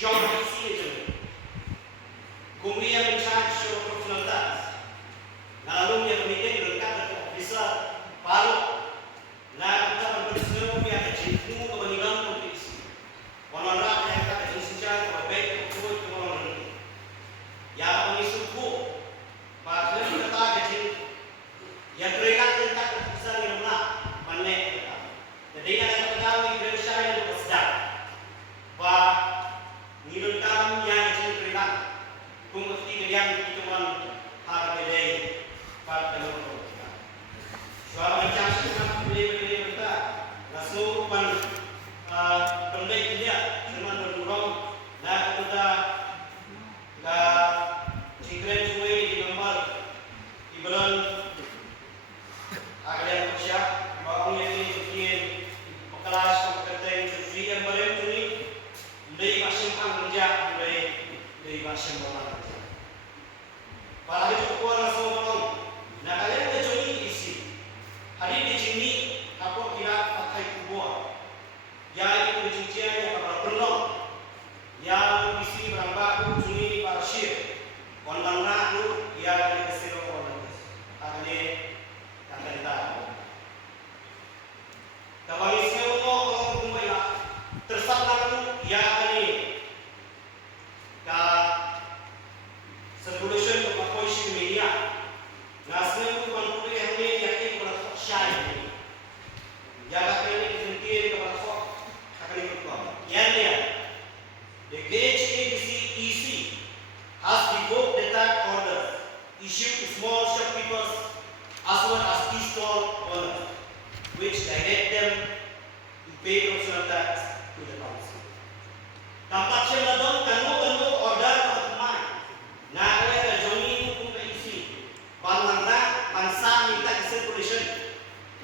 Jean Baptiste Kumia mencari show profesionalitas. Lalu dia meeting dekat dengan officer baru. Lalu kita berbicara mengenai jenis kebanyakan kompetisi. Wanara yang kita jenisnya berbeda untuk kebanyakan. Yang mengisuku pada kita kecil. Yang berikan tentang keputusan yang mana mana kita. Jadi yang kita tahu Indonesia yang besar. Bah ngidulkan yang kecil berikan. Kung mesti kalian ituan harga bedai pada nomor kita. Soal macam kita beli kita, langsung pan pendek dia cuma berdurung, nak kita cikren cuy di gambar di bulan agar kerja baru ini mungkin kelas kompeten free yang baru ini dari masing kerja dari masing orang. Para itu kuat langsung orang. Nah kalian kejauhi isi. Hari di sini aku kira pakai kubur. Yang itu cincin yang berpeluang. Yang isi berambak sini para syir. Orang ragu yang dikasih orang. Akhirnya akan tahu. Kalau isi orang kumpulan tersangka yang ini. Solution to approach media. Nasib itu kan putih yang ini yakin pada shy. Jaga ini sendiri kepada sok akan ikut. Yang dia, the HABC has revoked the tag order issued to small shopkeepers as well as tea stall owners, which direct them to pay proportional tax to the council. Tampaknya dalam kanu order nah, oleh kejauhan hukum keisi, bangsa bangsa minta circulation,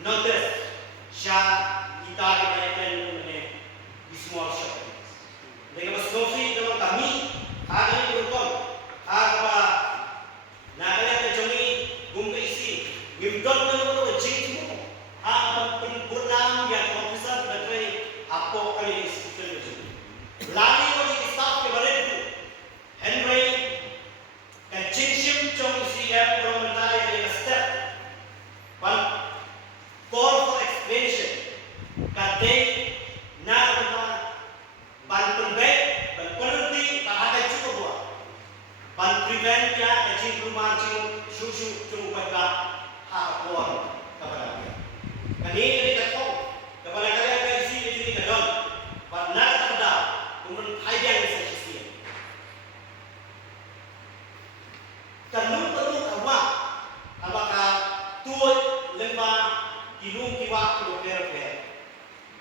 notice, syah kita dibayarkan oleh di small shop. Dengan masukasi dalam kami, ada yang berkon, apa, nah oleh kejauhan hukum keisi, gimdon dalam kejauhan, apa pengguna yang officer dari apa kali institusi. Lagi oleh staff kebaran Henry Jinshim Chong CM Promenade in a step. One call for explanation. Kate Narma Banpembek, Banpurti, Bahada Chukua. Ban prevent ya kecil rumah susu cukup hapon kepada dia. Kini kita tahu kepada kalian gaji ini kadang, benar ada kemudian hadiah yang saya sih. Tenung awak apakah tuan lembah ilung kiwak keluar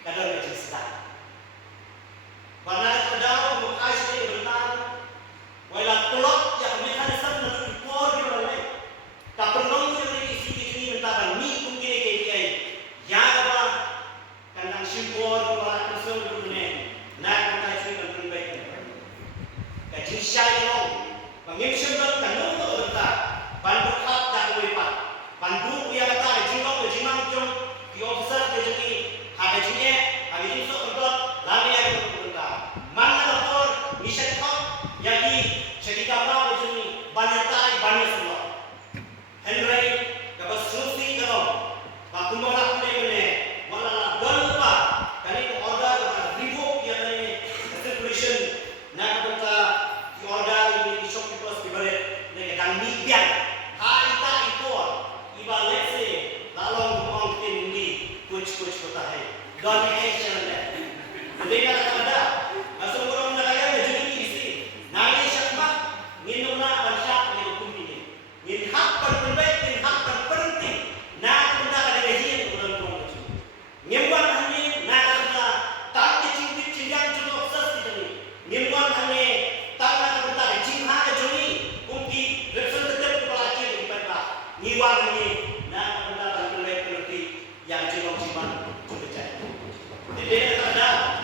kadang menjadi sedang. Benar ada bukai sekali bertahan. Walau pelak yang mekanisme nanti dipor di mana. Tak perlu yang isi ini bertahan ni mungkin KPI. Yang apa kandang simpor keluar konsol berdunia. Nak bukai sekali berbaik. Kaji saya Pengimsyon kanung to berta bandu khat dak lipat bandu ya kata jimang jong di officer ke jadi ada jine ada jin so berta lami ya berta mana lapor mission khat jadi cerita jadi banyak semua Henry dapat solusi kalau waktu malam ini wala dolpa kali order revoke ya ini circulation nak berta di order ini shopkeepers dibalik dengan mibian harita itu ibarat se lalong mungkin di kuch kota hai donation le jadi kada masuk orang negara jadi isi nari syakma minuna bansyak ni hukum ini min hak berbaik min hak berpenting nak benda ada gaji orang orang itu ngemban hani nak ada tak kecil cinjang cukup ses itu ngemban hani tak Niwan ini, nak benda berkelai yang jelok simpan cukup jadi. Jadi ada